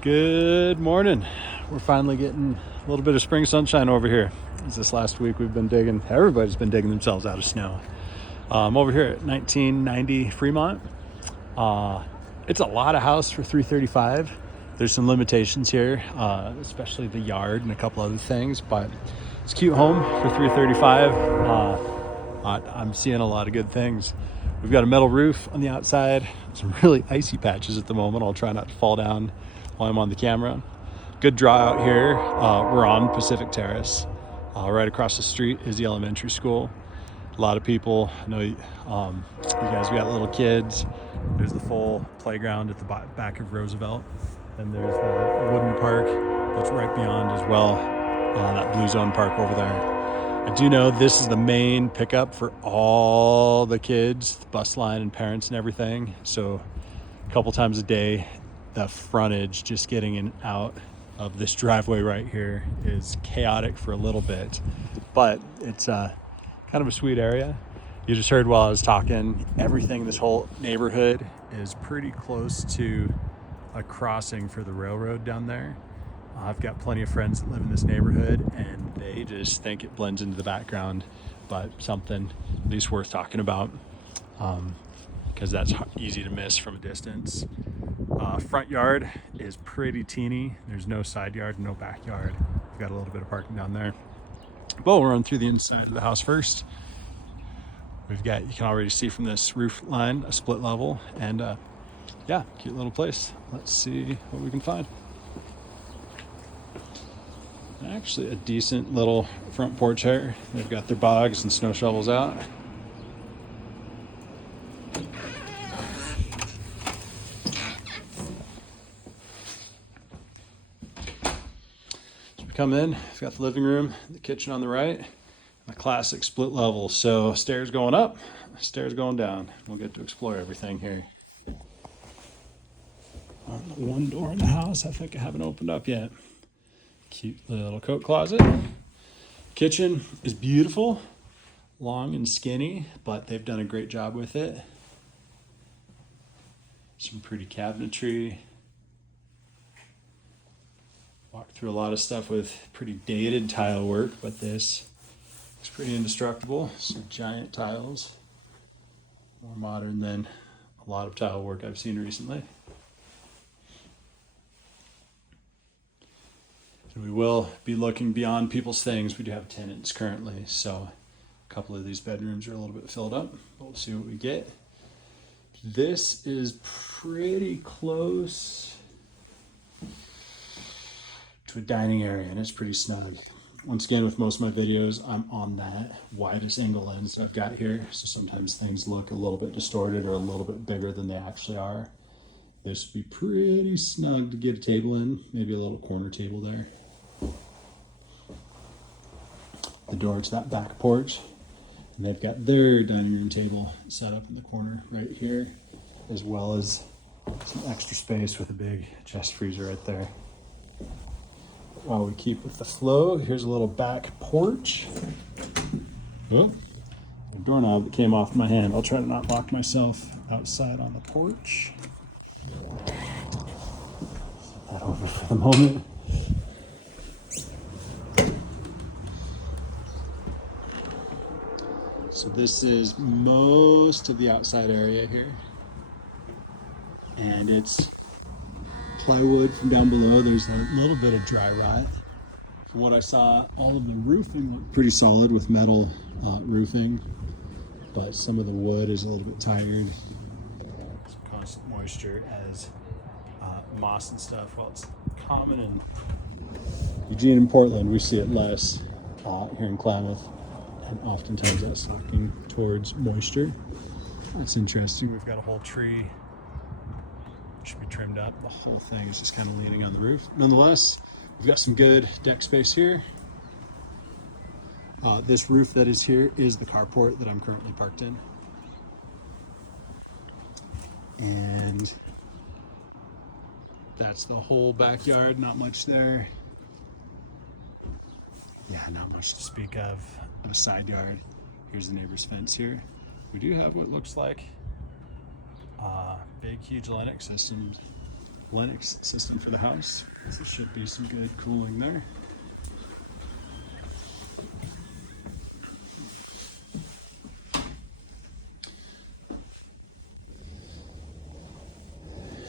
Good morning. We're finally getting a little bit of spring sunshine over here. This last week we've been digging, everybody's been digging themselves out of snow. Over here at 1990 Fremont. It's a lot of house for 335. There's some limitations here, especially the yard and a couple other things, but it's a cute home for 335. I'm seeing a lot of good things. We've got a metal roof on the outside, some really icy patches at the moment. I'll try not to fall down while I'm on the camera. Good draw out here. We're on Pacific Terrace. Right across the street is the elementary school. A lot of people, I know you guys, we got little kids. There's the full playground at the back of Roosevelt. And there's the wooden park that's right beyond as well, that blue zone park over there. I do know this is the main pickup for all the kids, the bus line and parents and everything. So a couple times a day, the frontage just getting in and out of this driveway right here is chaotic for a little bit, but it's kind of a sweet area. You just heard while I was talking, everything, this whole neighborhood is pretty close to a crossing for the railroad down there. I've got plenty of friends that live in this neighborhood and they just think it blends into the background, but something at least worth talking about, because that's easy to miss from a distance. Front yard is pretty teeny. There's no side yard, no backyard. We've got a little bit of parking down there. But we'll run through the inside of the house first. We've got, you can already see from this roof line, a split level, and yeah, cute little place. Let's see what we can find. Actually a decent little front porch here. They've got their bogs and snow shovels out. So we come in, we've got the living room, the kitchen on the right, a classic split level. So stairs going up, stairs going down. We'll get to explore everything here. On the one door in the house, I think I haven't opened up yet. Cute little coat closet. Kitchen is beautiful, long and skinny, but they've done a great job with it. Some pretty cabinetry. Walked through a lot of stuff with pretty dated tile work, but this looks pretty indestructible. Some giant tiles, more modern than a lot of tile work I've seen recently. We will be looking beyond people's things. We do have tenants currently, so a couple of these bedrooms are a little bit filled up. We'll see what we get. This is pretty close to a dining area, and it's pretty snug. Once again, with most of my videos, I'm on that widest angle lens I've got here, so sometimes things look a little bit distorted or a little bit bigger than they actually are. This would be pretty snug to get a table in, maybe a little corner table there. The door to that back porch, and they've got their dining room table set up in the corner right here, as well as some extra space with a big chest freezer right there. While we keep with the flow, here's a little back porch. Oh, a doorknob that came off my hand. I'll try to not lock myself outside on the porch. Set that over for the moment. So this is most of the outside area here, and it's plywood from down below. There's a little bit of dry rot. From what I saw, all of the roofing looked pretty solid with metal roofing, but some of the wood is a little bit tired. Some constant moisture as moss and stuff. While it's common in Eugene and Portland, we see it less here in Klamath. And oftentimes that's sucking towards moisture. That's interesting. We've got a whole tree. Should be trimmed up. The whole thing is just kind of leaning on the roof. Nonetheless, we've got some good deck space here. This roof that is here is the carport that I'm currently parked in. And that's the whole backyard, not much there. Yeah, not much to speak of. A side yard. Here's the neighbor's fence here. We do have what looks like big, huge Lennox systems Lennox system for the house. So there should be some good cooling there.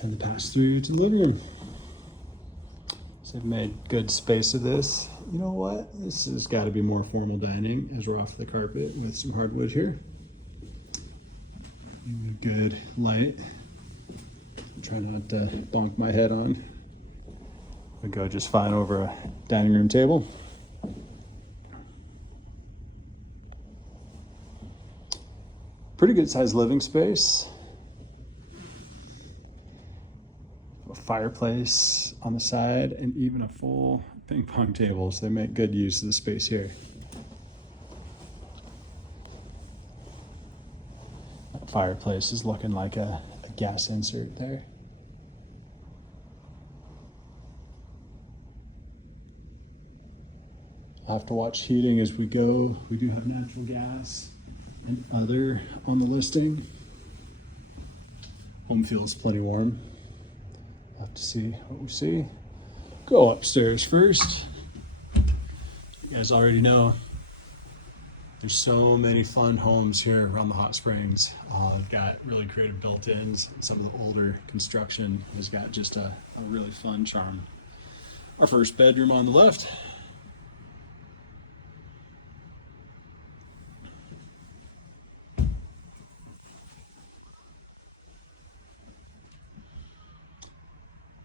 And the pass through to the living room. So I've made good space of this. You know what? This has got to be more formal dining as we're off the carpet with some hardwood here. Good light. Try not to bonk my head on. Would go just fine over a dining room table. Pretty good sized living space. A fireplace on the side and even a full ping pong table, so they make good use of the space here. That fireplace is looking like a gas insert there. I'll have to watch heating as we go. We do have natural gas and other on the listing. Home feels plenty warm. We'll have to see what we see. Go upstairs first. You guys already know there's so many fun homes here around the hot springs. They've got really creative built-ins. Some of the older construction has got just a really fun charm. Our first bedroom on the left.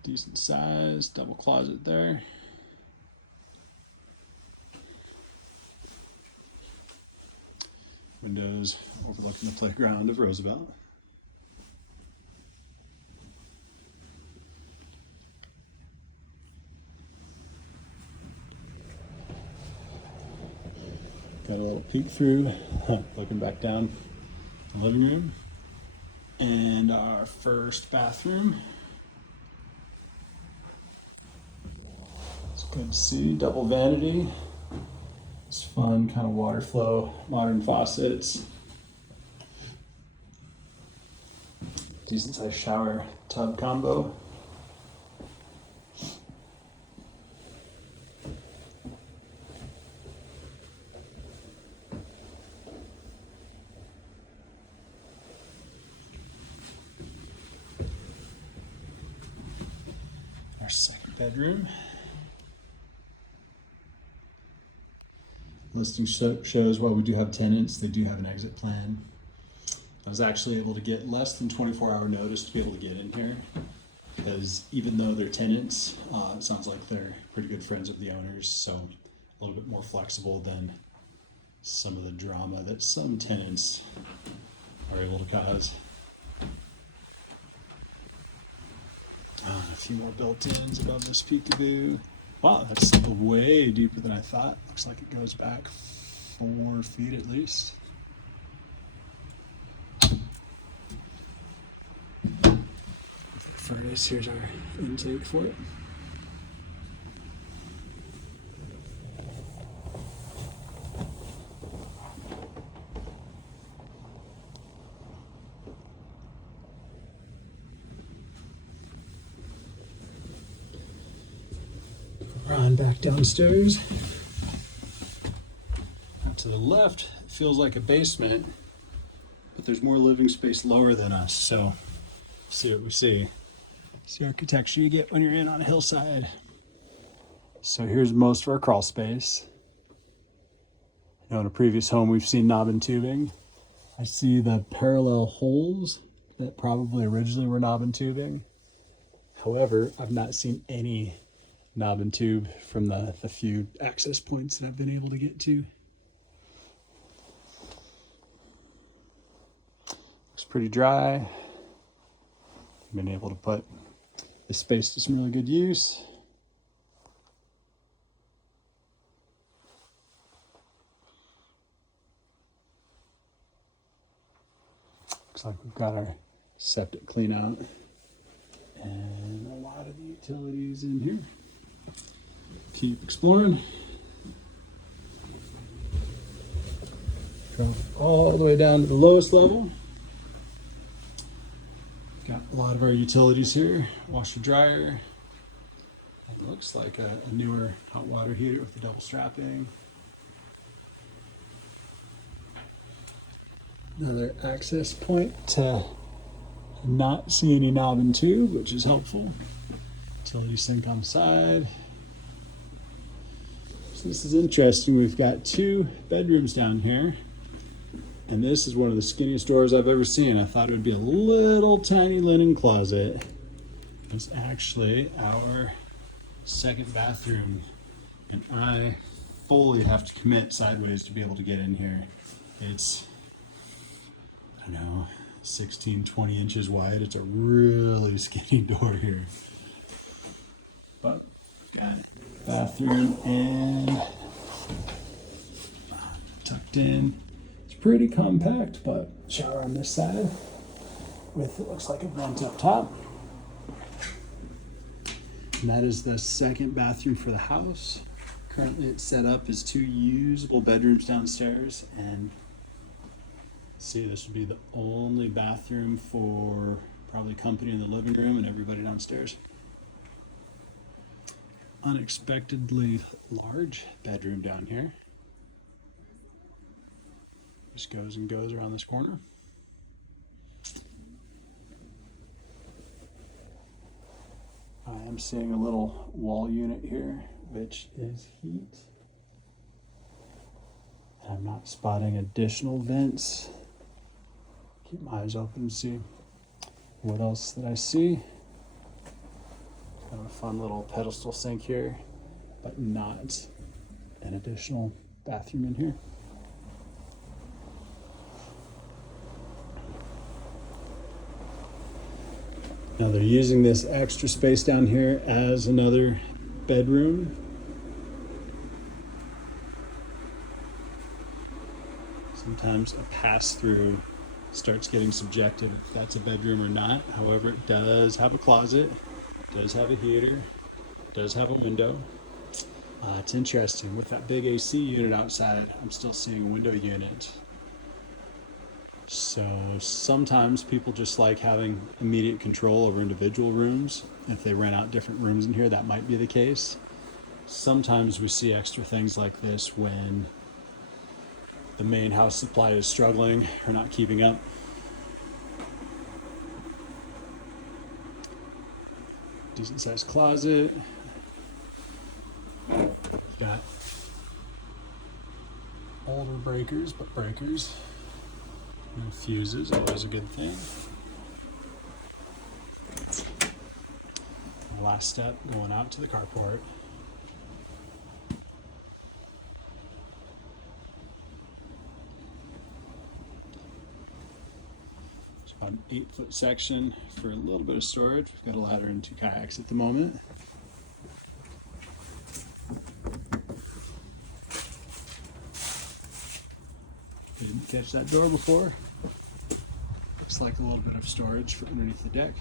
Decent size, double closet there. Windows overlooking the playground of Roosevelt. Got a little peek through, looking back down the living room. And our first bathroom. Good to see, double vanity. It's fun, kind of water flow, modern faucets. Decent sized shower tub combo. Our second bedroom. Listing shows while we do have tenants, they do have an exit plan. I was actually able to get less than 24-hour notice to be able to get in here, because even though they're tenants, it sounds like they're pretty good friends of the owners, so a little bit more flexible than some of the drama that some tenants are able to cause. A few more built-ins above this peekaboo. Wow, that's way deeper than I thought. Looks like it goes back 4 feet at least. Furnace, here's our intake for it. Run back downstairs. Out to the left, it feels like a basement, but there's more living space lower than us, so see what we see. It's the architecture you get when you're in on a hillside. So here's most of our crawl space. You know, in a previous home we've seen knob and tubing. I see the parallel holes that probably originally were knob and tubing. However, I've not seen any knob and tube from the few access points that I've been able to get to. Looks pretty dry. Been able to put this space to some really good use. Looks like we've got our septic clean out and a lot of the utilities in here. Keep exploring. Drop all the way down to the lowest level. Got a lot of our utilities here. Washer dryer. It looks like a newer hot water heater with the double strapping. Another access point to not see any knob and tube, which is helpful. Utility sink on the side. So this is interesting. We've got 2 bedrooms down here. And this is one of the skinniest doors I've ever seen. I thought it would be a little tiny linen closet. It's actually our second bathroom. And I fully have to commit sideways to be able to get in here. It's, I don't know, 16, 20 inches wide. It's a really skinny door here. But got bathroom and tucked in. Pretty compact, but shower on this side with, it looks like a vent up top. And that is the second bathroom for the house. Currently it's set up as 2 usable bedrooms downstairs, and see, this would be the only bathroom for probably company in the living room and everybody downstairs. Unexpectedly large bedroom down here. Just goes and goes around this corner. I am seeing a little wall unit here, which is heat. And I'm not spotting additional vents. Keep my eyes open and see what else that I see. Kind of a fun little pedestal sink here, but not an additional bathroom in here. Now they're using this extra space down here as another bedroom. Sometimes a pass-through starts getting subjected if that's a bedroom or not. However, it does have a closet, does have a heater, does have a window. It's interesting, with that big AC unit outside, I'm still seeing a window unit. So sometimes people just like having immediate control over individual rooms. If they rent out different rooms in here, that might be the case. Sometimes we see extra things like this when the main house supply is struggling or not keeping up. Decent sized closet. Got older breakers, but breakers. And fuses, always a good thing. And last step, going out to the carport. It's about an 8-foot section for a little bit of storage. We've got a ladder and 2 kayaks at the moment. Didn't catch that door before. Looks like a little bit of storage for underneath the deck.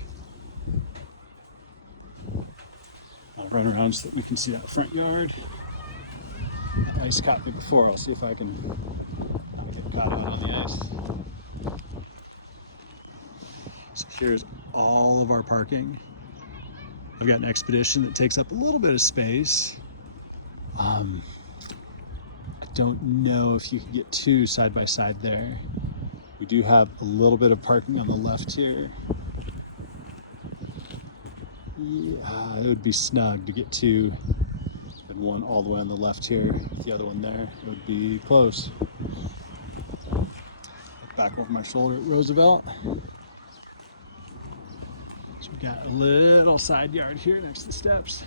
I'll run around so that we can see that front yard. The ice caught me before. I'll see if I can not get caught out on the ice. So here's all of our parking. I've got an Expedition that takes up a little bit of space. I don't know if you can get 2 side by side there. We do have a little bit of parking on the left here. Yeah, it would be snug to get 2 and 1 all the way on the left here. The other one there would be close. Look back over my shoulder at Roosevelt. So we got a little side yard here next to the steps.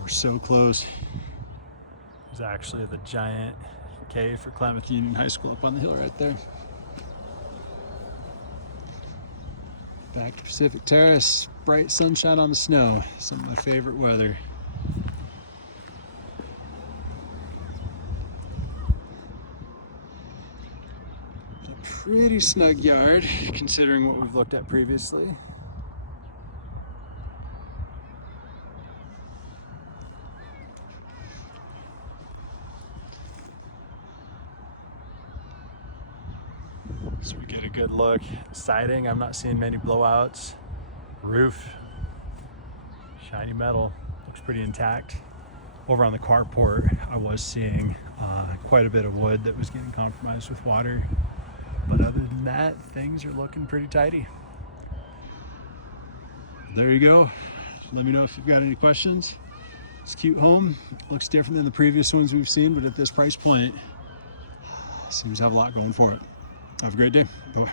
We're so close. There's actually the giant K for Klamath Union High School up on the hill right there. Back to Pacific Terrace, bright sunshine on the snow, some of my favorite weather. It's a pretty snug yard considering what we've looked at previously. so we get a good look. Siding, I'm not seeing many blowouts. Roof, shiny metal, looks pretty intact. Over on the carport, I was seeing quite a bit of wood that was getting compromised with water. But other than that, things are looking pretty tidy. There you go. Let me know if you've got any questions. It's a cute home. Looks different than the previous ones we've seen, but at this price point, seems to have a lot going for it. Have a great day. Bye.